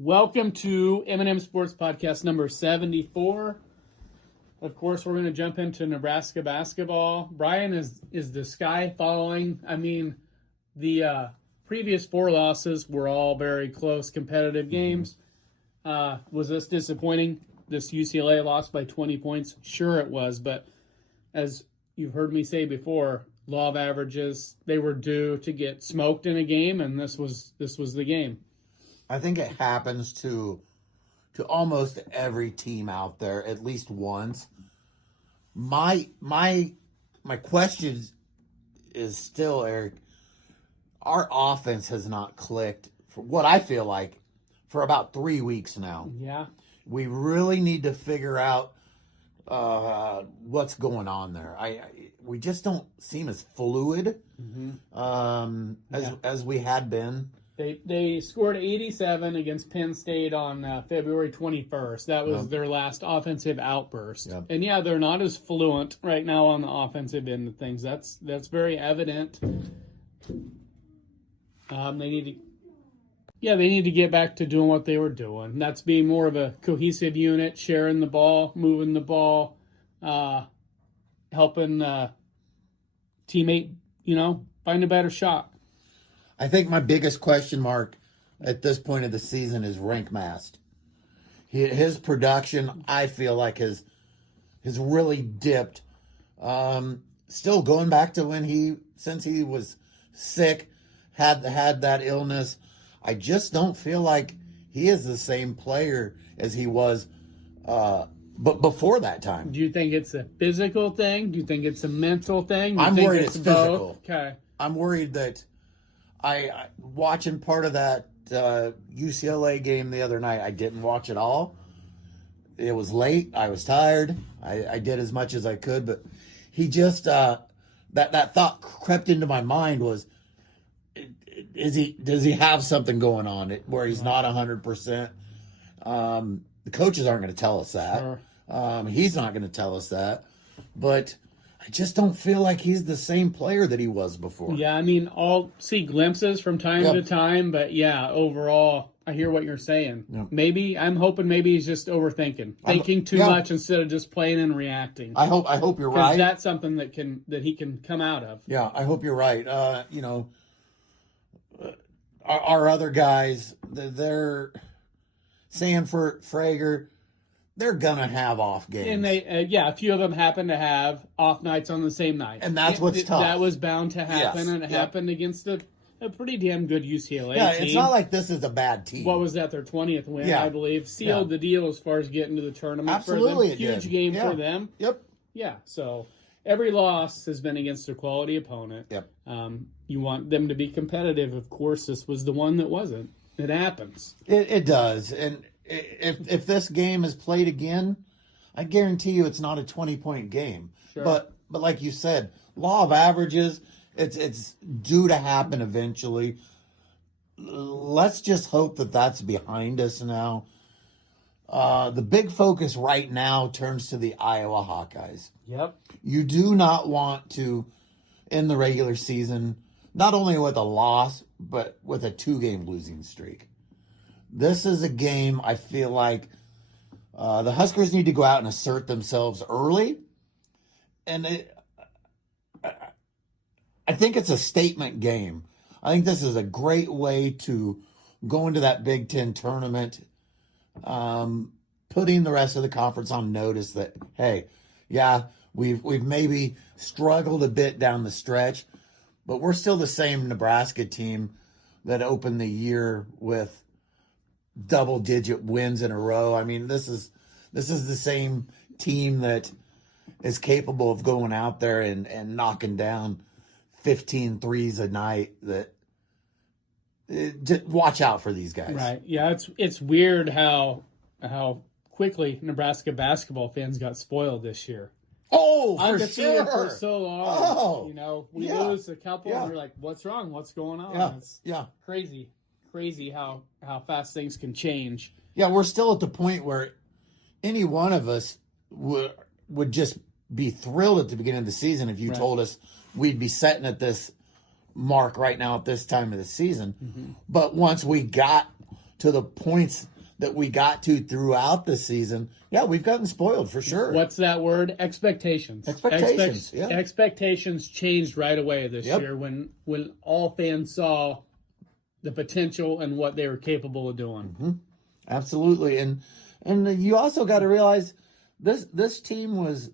Welcome to M&M Sports Podcast number 74. Of course, we're going to jump into Nebraska basketball. Brian, is the sky falling? I mean, the previous four losses were all very close, competitive games. Was this disappointing? This UCLA lost by 20 points? Sure it was, but as you've heard me say before, law of averages, they were due to get smoked in a game, and this was the game. I think it happens to almost every team out there at least once. My question is still, Eric, our offense has not clicked for what I feel like for about 3 weeks now. Yeah. We really need to figure out what's going on there. We just don't seem as fluid as we had been. They scored 87 against Penn State on February 21st. That was their last offensive outburst. Yep. And yeah, they're not as fluent right now on the offensive end of things. That's very evident. They need to get back to doing what they were doing. That's being more of a cohesive unit, sharing the ball, moving the ball, helping teammate, find a better shot. I think my biggest question mark at this point of the season is Rank Mast. His production, I feel like, has really dipped. Still going back to since he was sick, had that illness. I just don't feel like he is the same player as he was but before that time. Do you think it's a physical thing? Do you think it's a mental thing? I'm worried it's physical. Okay. I'm worried that I watching part of that UCLA game the other night. I didn't watch it all. It was late. I was tired. I did as much as I could, but he just that thought crept into my mind was, does he have something going on where he's not 100%? The coaches aren't going to tell us that. Sure. He's not going to tell us that, but I just don't feel like he's the same player that he was before. Yeah, I mean, I'll see glimpses from time to time, but yeah, overall, I hear what you're saying. Yep. I'm hoping he's just overthinking, thinking too much instead of just playing and reacting. I hope you're right. That's something that he can come out of. Yeah, I hope you're right. Our other guys, they're Sanford, Frager, they're gonna have off games, and they, a few of them happen to have off nights on the same night, and that's what's tough. That was bound to happen, and it happened against a pretty damn good UCLA team. It's not like this is a bad team. What was that? Their 20th win, I believe, sealed the deal as far as getting to the tournament. Absolutely, for them. Huge game for them. Yep. Yeah. So every loss has been against a quality opponent. Yep. You want them to be competitive. Of course, this was the one that wasn't. It happens. It does, and if this game is played again, I guarantee you it's not a 20-point game. Sure. But like you said, law of averages, it's due to happen eventually. Let's just hope that that's behind us now. The big focus right now turns to the Iowa Hawkeyes. Yep. You do not want to end the regular season not only with a loss, but with a 2-game losing streak. This is a game I feel like the Huskers need to go out and assert themselves early. And I think it's a statement game. I think this is a great way to go into that Big Ten tournament, putting the rest of the conference on notice that, hey, yeah, we've maybe struggled a bit down the stretch, but we're still the same Nebraska team that opened the year with double-digit wins in a row. I mean, this is the same team that is capable of going out there and knocking down 15 threes a night. Just watch out for these guys. Right. Yeah, it's weird how quickly Nebraska basketball fans got spoiled this year. Oh, for undefeated sure. For so long. Oh, we lose a couple and we're like, what's wrong? What's going on? Yeah. It's crazy how fast things can change. Yeah, we're still at the point where any one of us would just be thrilled at the beginning of the season if you told us we'd be sitting at this mark right now at this time of the season. Mm-hmm. But once we got to the points that we got to throughout the season, yeah, we've gotten spoiled for sure. What's that word? Expectations. Yeah. Expectations changed right away this year when all fans saw the potential and what they were capable of doing. Mm-hmm. Absolutely, and you also got to realize this team was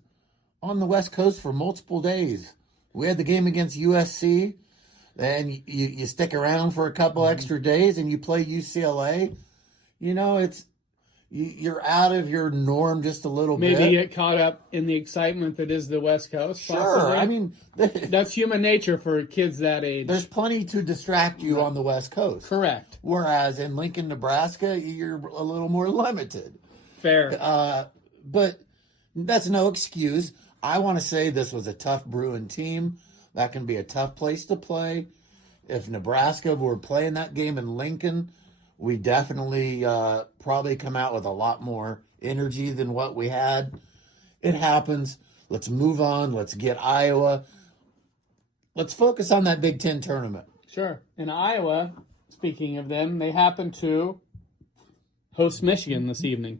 on the West Coast for multiple days. We had the game against USC, and you stick around for a couple extra days, and you play UCLA. You know, you're out of your norm just a little bit. Maybe get caught up in the excitement that is the West Coast. Sure, possibly. I mean that's human nature for kids that age. There's plenty to distract you on the West Coast. Correct. Whereas in Lincoln, Nebraska, you're a little more limited. Fair. But that's no excuse. I want to say this was a tough Bruin team. That can be a tough place to play. If Nebraska were playing that game in Lincoln, we definitely probably come out with a lot more energy than what we had. It happens. Let's move on. Let's get Iowa. Let's focus on that Big Ten tournament. Sure. In Iowa, speaking of them, they happen to host Michigan this evening.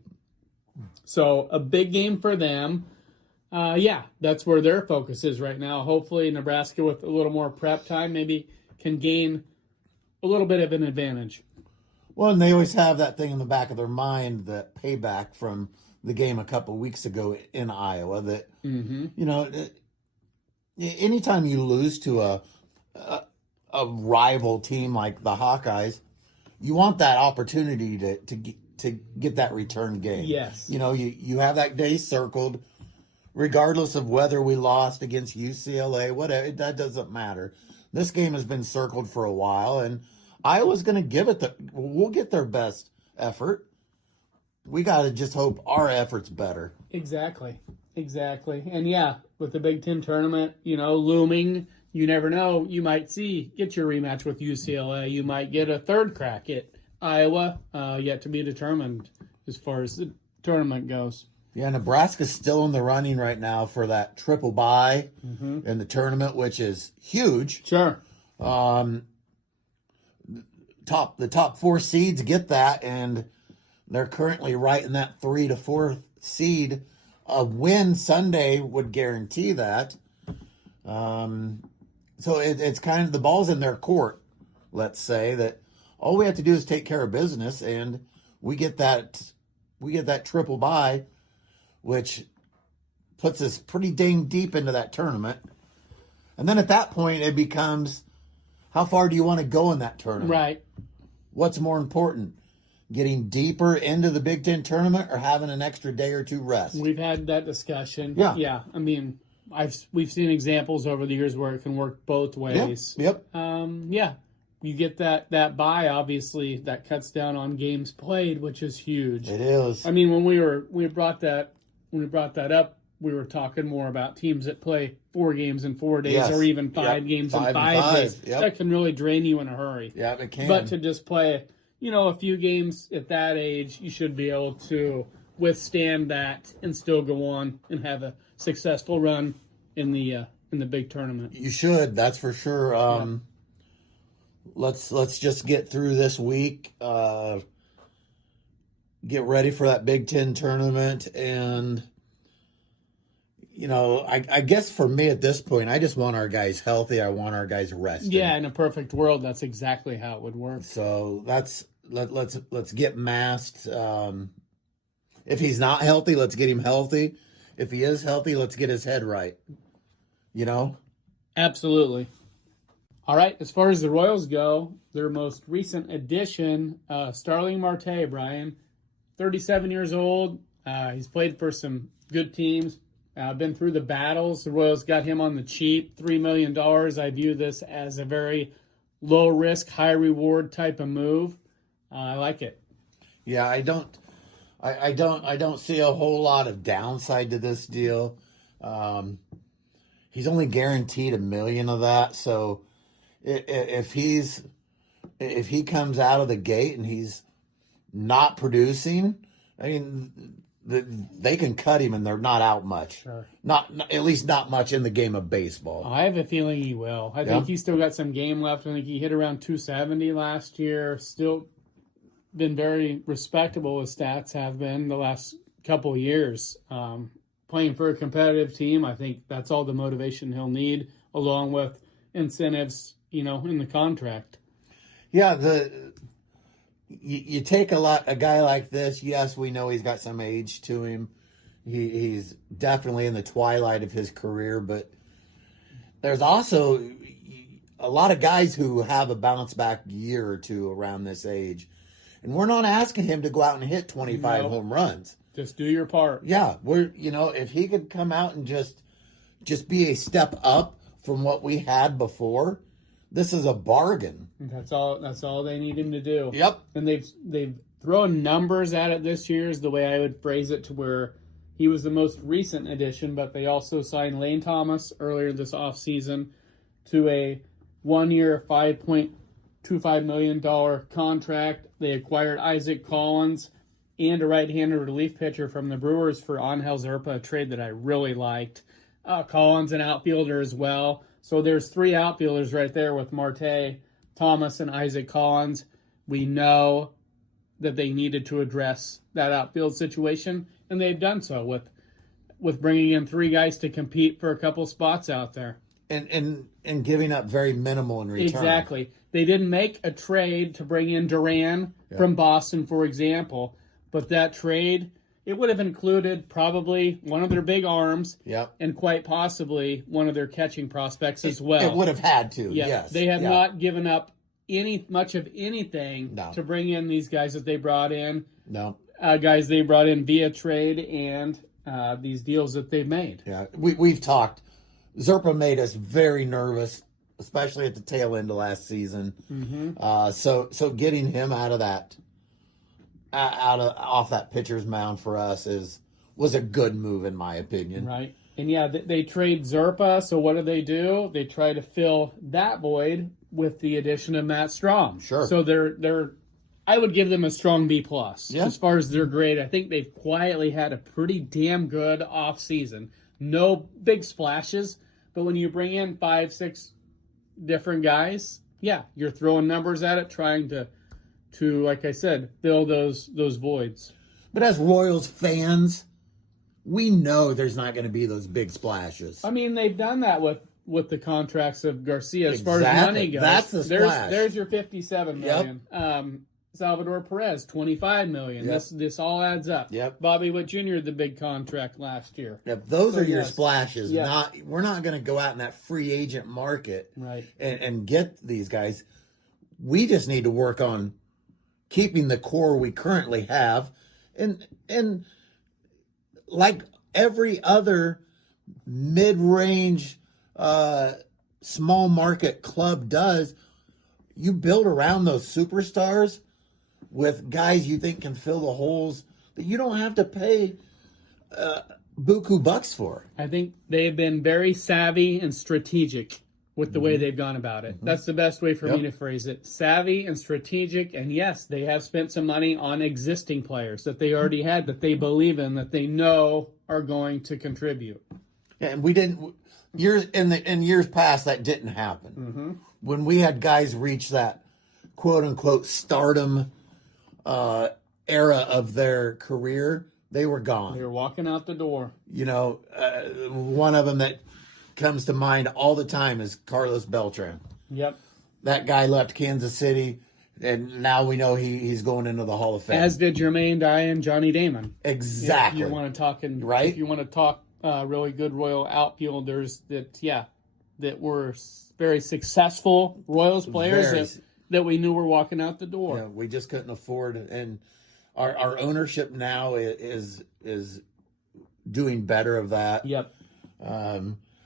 So a big game for them. That's where their focus is right now. Hopefully Nebraska, with a little more prep time, maybe can gain a little bit of an advantage. Well, and they always have that thing in the back of their mind, that payback from the game a couple weeks ago in Iowa. That you know, anytime you lose to a rival team like the Hawkeyes, you want that opportunity to get that return game. Yes, you know, you have that day circled, regardless of whether we lost against UCLA. Whatever, that doesn't matter. This game has been circled for a while, and Iowa's going to give it we'll get their best effort. We got to just hope our effort's better. Exactly. And yeah, with the Big Ten tournament, you know, looming, you never know. You might get your rematch with UCLA. You might get a third crack at Iowa, yet to be determined as far as the tournament goes. Yeah, Nebraska's still in the running right now for that triple bye in the tournament, which is huge. Sure. The top 4 seeds get that, and they're currently right in that 3 to 4 seed. A win Sunday would guarantee that. So it's kind of the ball's in their court. Let's say that all we have to do is take care of business, and we get that triple bye, which puts us pretty dang deep into that tournament. And then at that point, it becomes, how far do you want to go in that tournament? Right. What's more important, getting deeper into the Big Ten tournament or having an extra day or two rest? We've had that discussion. Yeah. I mean, we've seen examples over the years where it can work both ways. Yep. You get that bye, obviously, that cuts down on games played, which is huge. It is. I mean, when we brought that up, we were talking more about teams that play 4 games in 4 days, or even 5 games in 5 days. Yep. That can really drain you in a hurry. Yeah, it can. But to just play, a few games at that age, you should be able to withstand that and still go on and have a successful run in the big tournament. You should, that's for sure. Let's just get through this week. Get ready for that Big Ten tournament, and I guess for me at this point, I just want our guys healthy. I want our guys rested. Yeah, in a perfect world, that's exactly how it would work. So let's get masked. If he's not healthy, let's get him healthy. If he is healthy, let's get his head right. Absolutely. All right, as far as the Royals go, their most recent addition, Starling Marte, Brian, 37 years old. He's played for some good teams. Been through the battles. The Royals got him on the cheap, $3 million. I view this as a very low risk, high reward type of move. I like it. Yeah, I don't see a whole lot of downside to this deal. He's only guaranteed $1 million of that, so if he comes out of the gate and he's not producing, I mean, they can cut him and they're not out much. Sure. Not at least not much in the game of baseball. I have a feeling he will. I think he's still got some game left. I think he hit around 270 last year. Still been very respectable. His stats have been the last couple of years. Playing for a competitive team, I think that's all the motivation he'll need, along with incentives, in the contract. Yeah, you take a guy like this. Yes, we know he's got some age to him. He's definitely in the twilight of his career, but there's also a lot of guys who have a bounce back year or two around this age. And we're not asking him to go out and hit 25 home runs. Just do your part. Yeah, if he could come out and just be a step up from what we had before, this is a bargain. That's all they need him to do. Yep. And they've thrown numbers at it this year is the way I would phrase it, to where he was the most recent addition, but they also signed Lane Thomas earlier this offseason to a 1-year, $5.25 million contract. They acquired Isaac Collins and a right-handed relief pitcher from the Brewers for Angel Zerpa, a trade that I really liked. Collins, an outfielder as well. So there's 3 outfielders right there with Marte, Thomas, and Isaac Collins. We know that they needed to address that outfield situation, and they've done so with bringing in 3 guys to compete for a couple spots out there. And giving up very minimal in return. Exactly. They didn't make a trade to bring in Duran from Boston, for example, but that trade, it would have included probably one of their big arms and quite possibly one of their catching prospects as well. It would have had to, yes. They have not given up much of anything to bring in these guys that they brought in. No. Guys they brought in via trade and these deals that they've made. Yeah, we've talked. Zerpa made us very nervous, especially at the tail end of last season. Mm-hmm. So getting him out of that, off that pitcher's mound for us was a good move in my opinion. Right, and they trade Zerpa. So what do? They try to fill that void with the addition of Matt Strom. Sure. So they're I would give them a strong B+. Yeah. As far as their grade, I think they've quietly had a pretty damn good off season. No big splashes, but when you bring in 5-6 different guys, you're throwing numbers at it, trying to like I said, fill those voids. But as Royals fans, we know there's not going to be those big splashes. I mean, they've done that with the contracts of Garcia as far as money goes. That's the splash. There's your $57 million. Yep. Salvador Perez, $25 million. Yep. This all adds up. Yep. Bobby Witt Jr., the big contract last year. Yep. Those are your splashes. Yeah. We're not going to go out in that free agent market and get these guys. We just need to work on keeping the core we currently have, and like every other mid-range small market club does, you build around those superstars with guys you think can fill the holes that you don't have to pay buku bucks for. I think they've been very savvy and strategic with the way they've gone about it. That's the best way for me to phrase it. Savvy and strategic, and yes, they have spent some money on existing players that they already had, that they believe in, that they know are going to contribute. And we didn't in years past that didn't happen. Mm-hmm. When we had guys reach that quote unquote stardom era of their career, they were gone. They were walking out the door. One of them that comes to mind all the time is Carlos Beltran. Yep. That guy left Kansas City, and now we know he's going into the Hall of Fame. As did Jermaine Dye and Johnny Damon. Exactly. If you want to talk really good Royal outfielders that were very successful Royals players that we knew were walking out the door. Yeah, we just couldn't afford it. And our ownership now is doing better of that. Yep.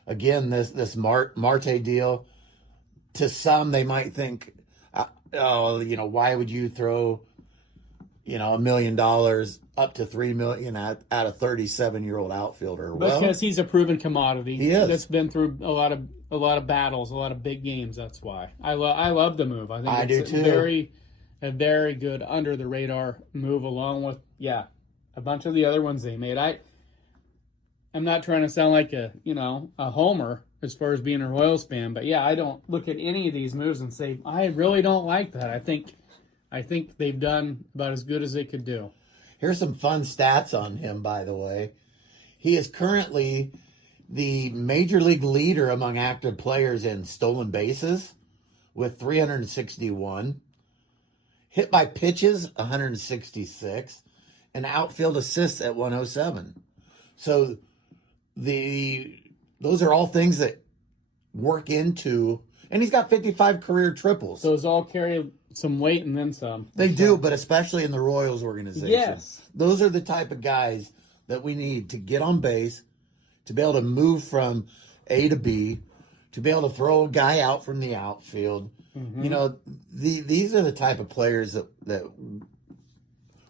Again, this Marte deal, to some they might think, why would you throw, $1 million up to $3 million at a 37-year-old outfielder? Because he's a proven commodity. He is. That's been through a lot of battles, a lot of big games. That's why I love the move. I think it's a very good under the radar move, along with a bunch of the other ones they made. I'm not trying to sound like a homer as far as being a Royals fan, but I don't look at any of these moves and say, I really don't like that. I think I think they've done about as good as they could do. Here's some fun stats on him, by the way. He is currently the major league leader among active players in stolen bases with 361, hit by pitches 166, and outfield assists at 107. So those are all things that work into, and he's got 55 career triples. Those all carry some weight and then some. They do, but especially in the Royals organization. Yes. Those are the type of guys that we need to get on base, to be able to move from A to B, to be able to throw a guy out from the outfield. Mm-hmm. You know, these are the type of players that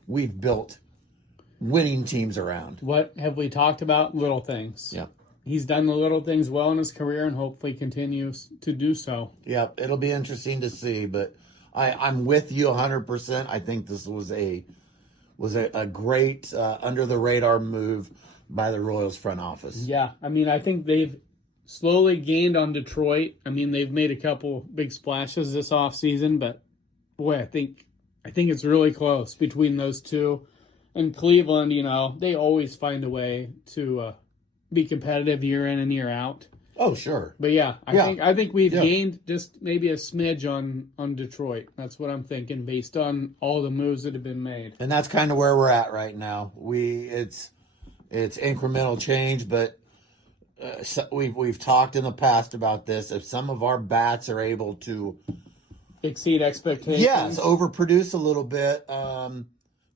we've built winning teams around. What have we talked about? Little things. Yeah. He's done the little things well in his career and hopefully continues to do so. Yeah, it'll be interesting to see, but I'm with you 100%. I think this was a great under the radar move by the Royals front office. Yeah, I mean, I think they've slowly gained on Detroit. I mean, they've made a couple big splashes this offseason, but boy, I think it's really close between those two. And Cleveland, you know, they always find a way to be competitive year in and year out. Oh, sure. But yeah, I think we've gained just maybe a smidge on Detroit. That's what I'm thinking based on all the moves that have been made. And that's kind of where we're at right now. It's incremental change, but we've talked in the past about this. If some of our bats are able to exceed expectations, yes, overproduce a little bit,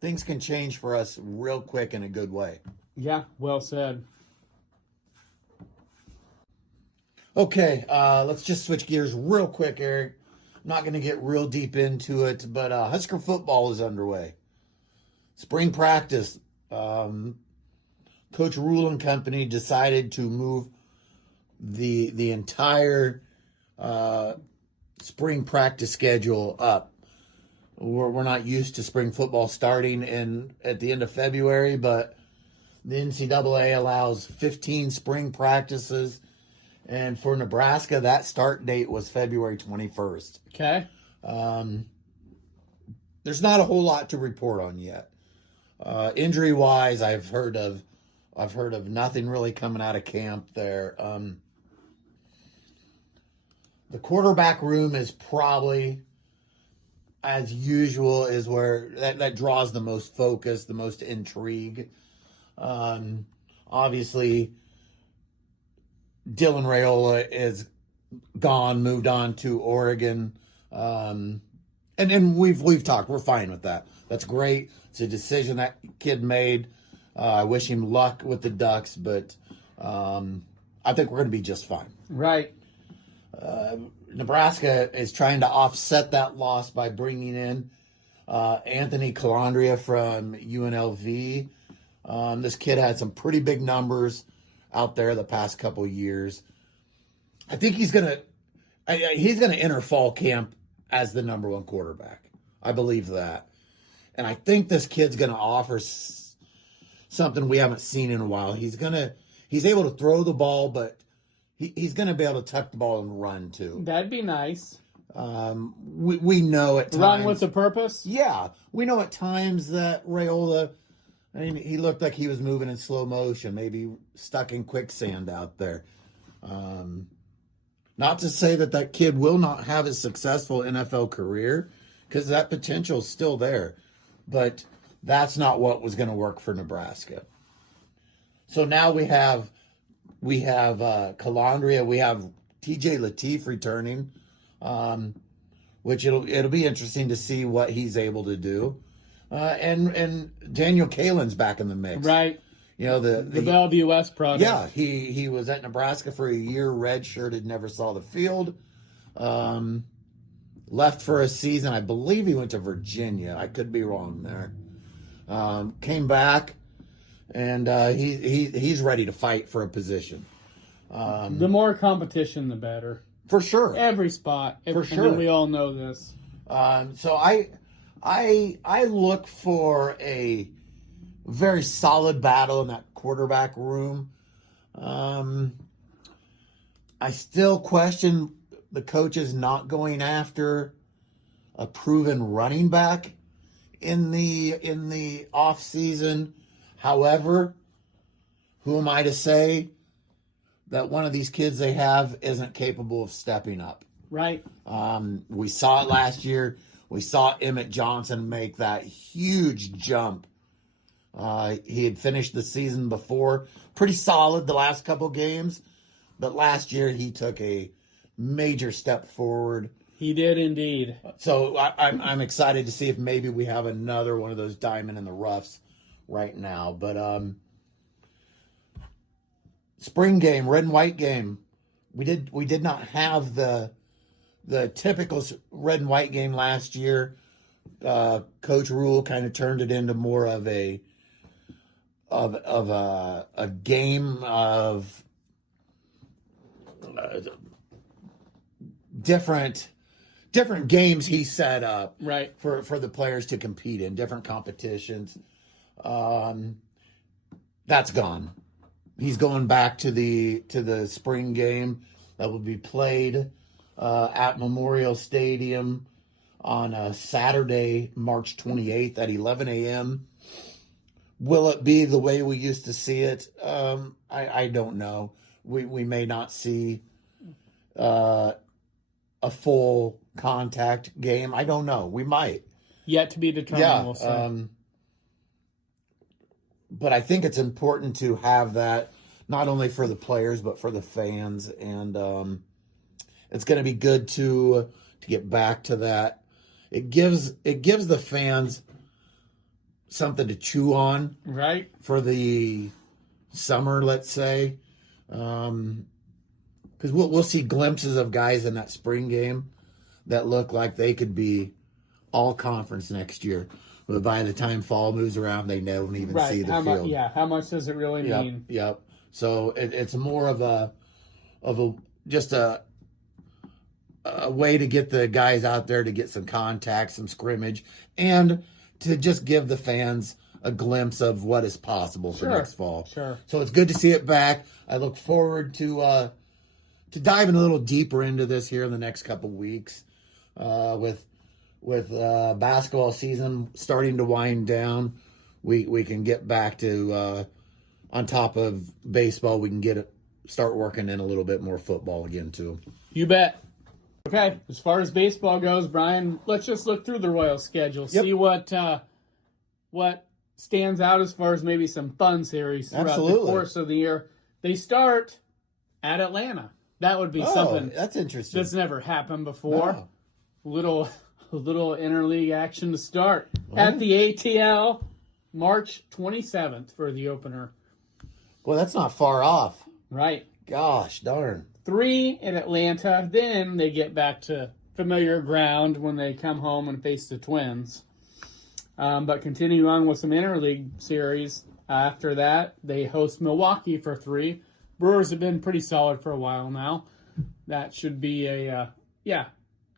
things can change for us real quick in a good way. Yeah, well said. Okay, let's just switch gears real quick, Eric. I'm not going to get real deep into it, but Husker football is underway. Spring practice. Coach Rule and company decided to move the entire spring practice schedule up. We're not used to spring football starting at the end of February, but the NCAA allows 15 spring practices. And for Nebraska, that start date was February 21st. Okay. There's not a whole lot to report on yet. Injury-wise, I've heard of nothing really coming out of camp there. The quarterback room is probably, as usual, is where that draws the most focus, the most intrigue. Obviously, Dylan Raiola is gone, moved on to Oregon. And we've talked. We're fine with that. That's great. It's a decision that kid made. I wish him luck with the Ducks, but I think we're going to be just fine. Right. Nebraska is trying to offset that loss by bringing in Anthony Calandria from UNLV. This kid had some pretty big numbers out there the past couple years. I think he's gonna enter fall camp as the number one quarterback. I believe that, and I think this kid's gonna offer something we haven't seen in a while. He's able to throw the ball, but he's gonna be able to tuck the ball and run too. That'd be nice. We know at times run with a purpose. Yeah, we know at times that Raiola. I mean, he looked like he was moving in slow motion, maybe stuck in quicksand out there. Not to say that kid will not have a successful NFL career, because that potential is still there. But that's not what was going to work for Nebraska. So now we have Calandria, we have TJ Lateef returning, which it'll be interesting to see what he's able to do. And Daniel Kalen's back in the mix. Right. You know, the Bellevue West product. Yeah, he was at Nebraska for a year, redshirted, never saw the field. Left for a season. I believe he went to Virginia. I could be wrong there. Came back, and he's ready to fight for a position. The more competition, the better. For sure. Every spot. For sure. And we all know this. So I look for a very solid battle in that quarterback room. I still question the coaches not going after a proven running back in the off season. However, who am I to say that one of these kids they have isn't capable of stepping up? Right. We saw it last year. We saw Emmett Johnson make that huge jump. He had finished the season before pretty solid the last couple games, but last year he took a major step forward. He did indeed. So I'm excited to see if maybe we have another one of those diamond in the roughs right now. But spring game, red and white game, we did not have the typical red and white game last year. Coach Rule kind of turned it into more of a game of different games he set up right for the players to compete in, different competitions. That's gone. He's going back to the spring game that will be played at Memorial Stadium on Saturday, March 28th at 11 a.m. Will it be the way we used to see it? I don't know. We may not see a full contact game. I don't know. We might. Yet to be determined, we'll say. But I think it's important to have that not only for the players but for the fans, and it's going to be good to get back to that. It gives the fans something to chew on, right, for the summer, let's say, because we'll see glimpses of guys in that spring game that look like they could be all conference next year. But by the time fall moves around, they don't even see the field. How much does it really mean? Yep. So it's more of a way to get the guys out there to get some contact, some scrimmage, and to just give the fans a glimpse of what is possible for next fall. Sure. So it's good to see it back. I look forward to diving a little deeper into this here in the next couple weeks, with basketball season starting to wind down. We can get back to on top of baseball. We can start working in a little bit more football again too. You bet. Okay, as far as baseball goes, Brian, let's just look through the Royals schedule, see what stands out as far as maybe some fun series throughout the course of the year. They start at Atlanta. That would be something that's interesting. That's never happened before. No. Little interleague action to start at the ATL, March 27th for the opener. Well, that's not far off. Right. Gosh darn. 3 in Atlanta. Then they get back to familiar ground when they come home and face the Twins. But continue on with some interleague series. After that, they host Milwaukee for 3. Brewers have been pretty solid for a while now. That should be a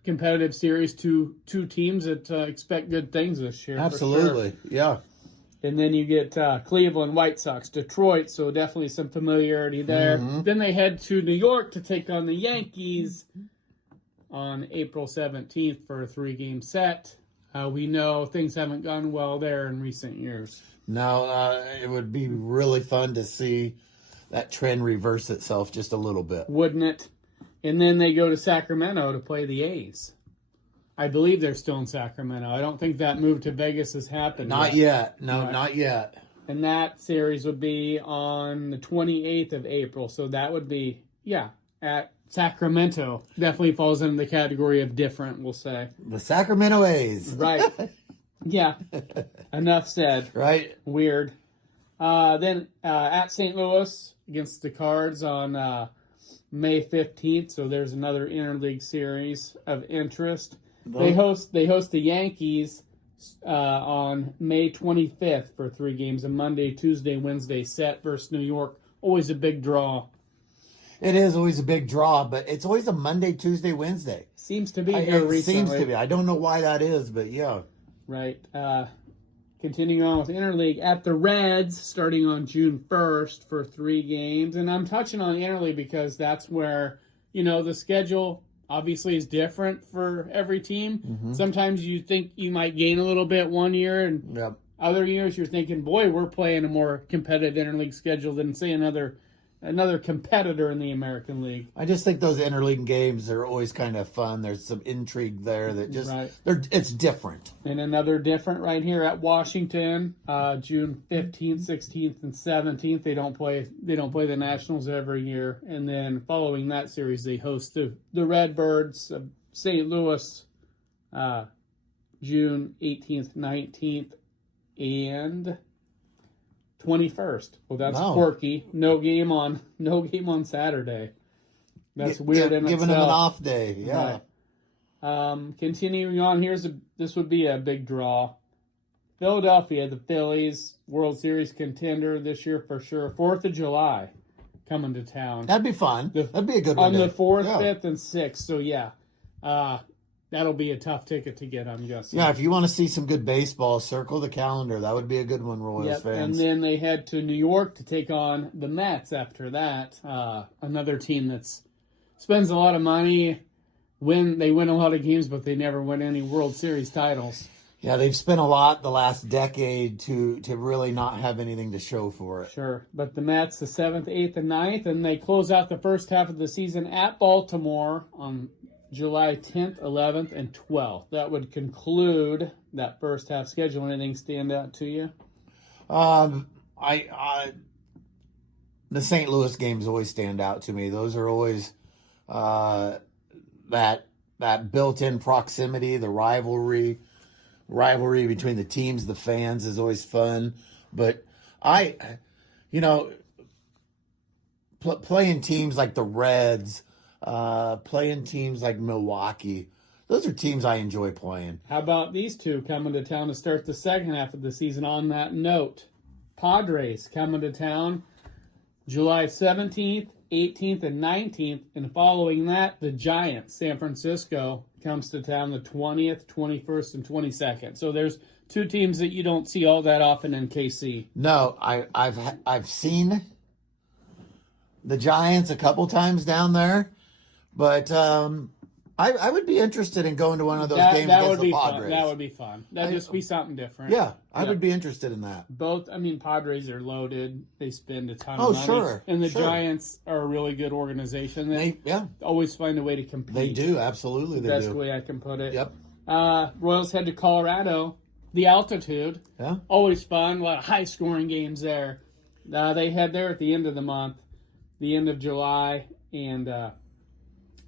competitive series. Two teams that expect good things this year. Absolutely, for sure. Yeah. And then you get Cleveland, White Sox, Detroit, so definitely some familiarity there. Mm-hmm. Then they head to New York to take on the Yankees on April 17th for a 3-game set. We know things haven't gone well there in recent years. No, it would be really fun to see that trend reverse itself just a little bit. Wouldn't it? And then they go to Sacramento to play the A's. I believe they're still in Sacramento. I don't think that move to Vegas has happened Not yet. No, right. Not yet. And that series would be on the 28th of April. So that would be, at Sacramento. Definitely falls into the category of different, we'll say. The Sacramento A's. Right. Yeah. Enough said. Right. Weird. Then at St. Louis against the Cards on May 15th. So there's another interleague series of interest. They host the Yankees on May 25th for 3 games, a Monday, Tuesday, Wednesday set versus New York. Always a big draw. It is always a big draw, but it's always a Monday, Tuesday, Wednesday. Seems to be here recently. Seems to be. I don't know why that is, but yeah. Right. Continuing on with interleague at the Reds, starting on June 1st for 3 games. And I'm touching on interleague because that's where, the schedule obviously is different for every team. Sometimes you think you might gain a little bit one year, and Yep. other years you're thinking, boy, we're playing a more competitive interleague schedule than, say, another competitor in the American League. I just think those interleague games are always kind of fun. There's some intrigue there that just it's different. And another different right here at Washington, June 15th, 16th, and 17th. They don't play the Nationals every year. And then following that series, they host the Redbirds of St. Louis, June 18th, 19th, and 21st. Well, that's quirky. No game on Saturday. That's weird in giving itself. them an off day. Yeah. Right. Continuing on, this would be a big draw. Philadelphia, the Phillies, World Series contender this year for sure. 4th of July coming to town. That'd be fun. That'd be a good one. On the 4th, 5th, and 6th. So, yeah. That'll be a tough ticket to get, I'm guessing. Yeah, if you want to see some good baseball, circle the calendar. That would be a good one, Royals fans. And then they head to New York to take on the Mets after that. Another team that spends a lot of money. They win a lot of games, but they never win any World Series titles. Yeah, they've spent a lot the last decade to really not have anything to show for it. Sure. But the Mets, the 7th, 8th, and 9th, and they close out the first half of the season at Baltimore on July 10th, 11th, and 12th. That would conclude that first half schedule. Anything stand out to you? The St. Louis games always stand out to me. Those are always that built-in proximity, the rivalry between the teams, the fans is always fun. But playing teams like the Reds, playing teams like Milwaukee, those are teams I enjoy playing. How about these two coming to town to start the second half of the season on that note? Padres coming to town July 17th, 18th, and 19th. And following that, the Giants, San Francisco, comes to town the 20th, 21st, and 22nd. So there's two teams that you don't see all that often in KC. No, I've seen the Giants a couple times down there. But I would be interested in going to one of those games against the Padres. That would be fun. That'd just be something different. Yeah, I would be interested in that. Padres are loaded. They spend a ton of money. Sure. And the Giants are a really good organization. They always find a way to compete. They do, absolutely. They Best do. way I can put it. Yep. Royals head to Colorado. The altitude. Yeah. Always fun. A lot of high-scoring games there. They head there at the end of the month, the end of July, and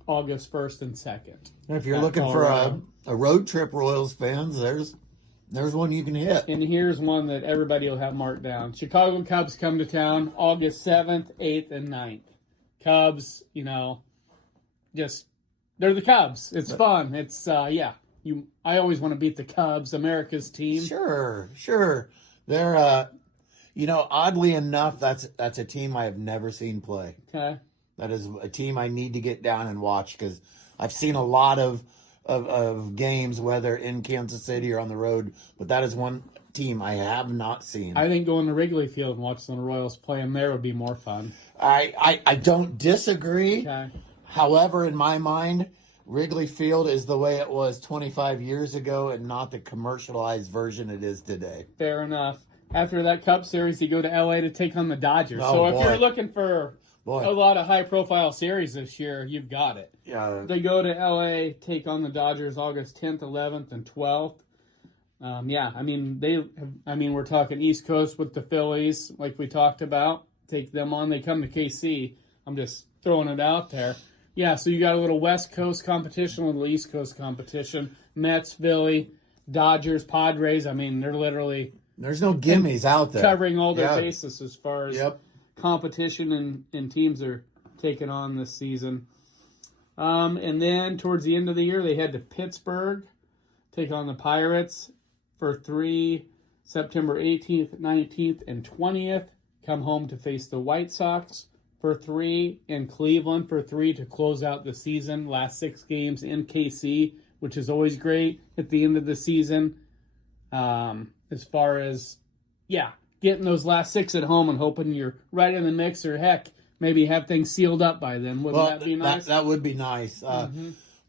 August 1st and 2nd. If you're looking Colorado. for a road trip, Royals fans, there's one you can hit. And here's one that everybody will have marked down. Chicago Cubs come to town August 7th, 8th, and 9th. Cubs, they're the Cubs. It's fun. It's, I always want to beat the Cubs, America's team. Sure. They're, oddly enough, that's a team I have never seen play. Okay. That is a team I need to get down and watch because I've seen a lot of games, whether in Kansas City or on the road, but that is one team I have not seen. I think going to Wrigley Field and watching the Royals play them there would be more fun. I don't disagree. Okay. However, in my mind, Wrigley Field is the way it was 25 years ago and not the commercialized version it is today. Fair enough. After that Cup Series, you go to L.A. to take on the Dodgers. If you're looking for a lot of high-profile series this year, you've got it. Yeah. They go to L.A., take on the Dodgers August 10th, 11th, and 12th. We're talking East Coast with the Phillies, like we talked about. Take them on. They come to KC. I'm just throwing it out there. Yeah, so you got a little West Coast competition, a little East Coast competition. Mets, Philly, Dodgers, Padres. They're literally... There's no gimmies out there. Covering all their bases as far as competition and teams are taking on this season. And then towards the end of the year, they head to Pittsburgh, take on the Pirates for 3, September 18th, 19th, and 20th. Come home to face the White Sox for 3, and Cleveland for 3 to close out the season. Last 6 games in KC, which is always great at the end of the season. As far as, getting those last 6 at home and hoping you're right in the mix, or heck, maybe have things sealed up by then. Wouldn't that be nice? That would be nice.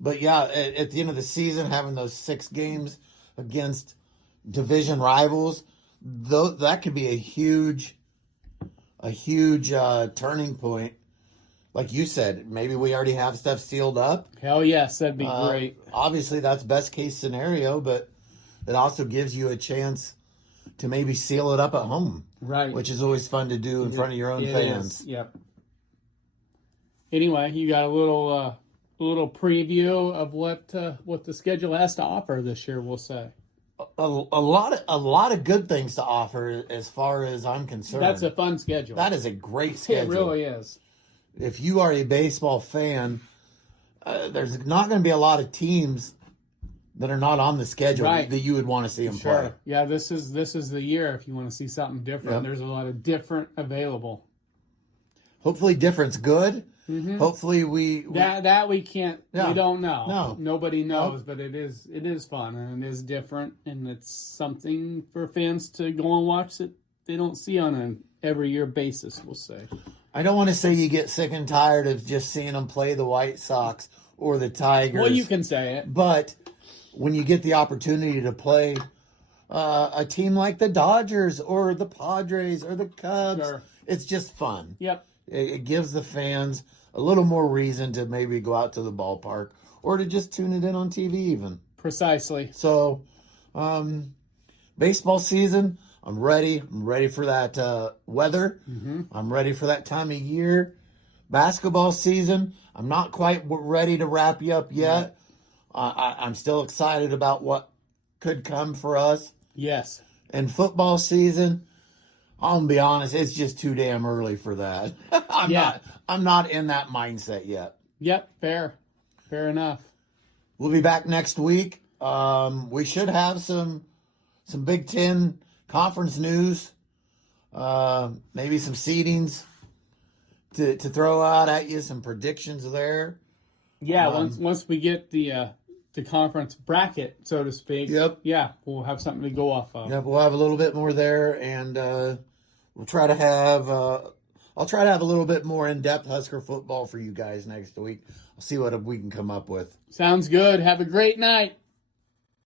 But yeah, at the end of the season, having those 6 games against division rivals, that could be a huge turning point. Like you said, maybe we already have stuff sealed up. Hell yes, that'd be great. Obviously, that's best case scenario, but it also gives you a chance to maybe seal it up at home. Right. Which is always fun to do in front of your own fans. Yep. Anyway, you got a little preview of what the schedule has to offer this year, we'll say. A lot of good things to offer as far as I'm concerned. That's a fun schedule. That is a great schedule. It really is. If you are a baseball fan, there's not going to be a lot of teams that are not on the schedule that you would want to see them play. Yeah, this is the year if you want to see something different. Yep. There's a lot of different available. Hopefully different's good. Mm-hmm. Hopefully we that we can't. Yeah. We don't know. No, nobody knows, but it is fun and it is different, and it's something for fans to go and watch that they don't see on an every year basis. We'll say. I don't want to say you get sick and tired of just seeing them play the White Sox or the Tigers. Well, you can say it, but when you get the opportunity to play a team like the Dodgers or the Padres or the Cubs, it's just fun. Yep. It gives the fans a little more reason to maybe go out to the ballpark or to just tune it in on TV even. Precisely. So, baseball season, I'm ready. I'm ready for that weather. Mm-hmm. I'm ready for that time of year. Basketball season, I'm not quite ready to wrap you up yet. I'm still excited about what could come for us. Yes. And football season, I'll be honest, it's just too damn early for that. I'm not in that mindset yet. Yep, fair enough. We'll be back next week. We should have some Big Ten conference news, maybe some seedings to throw out at you, some predictions there. Yeah, once we get the conference bracket, so to speak. Yep. Yeah, we'll have something to go off of. Yep, we'll have a little bit more there, and we'll try to have. I'll try to have a little bit more in-depth Husker football for you guys next week. I'll see what we can come up with. Sounds good. Have a great night.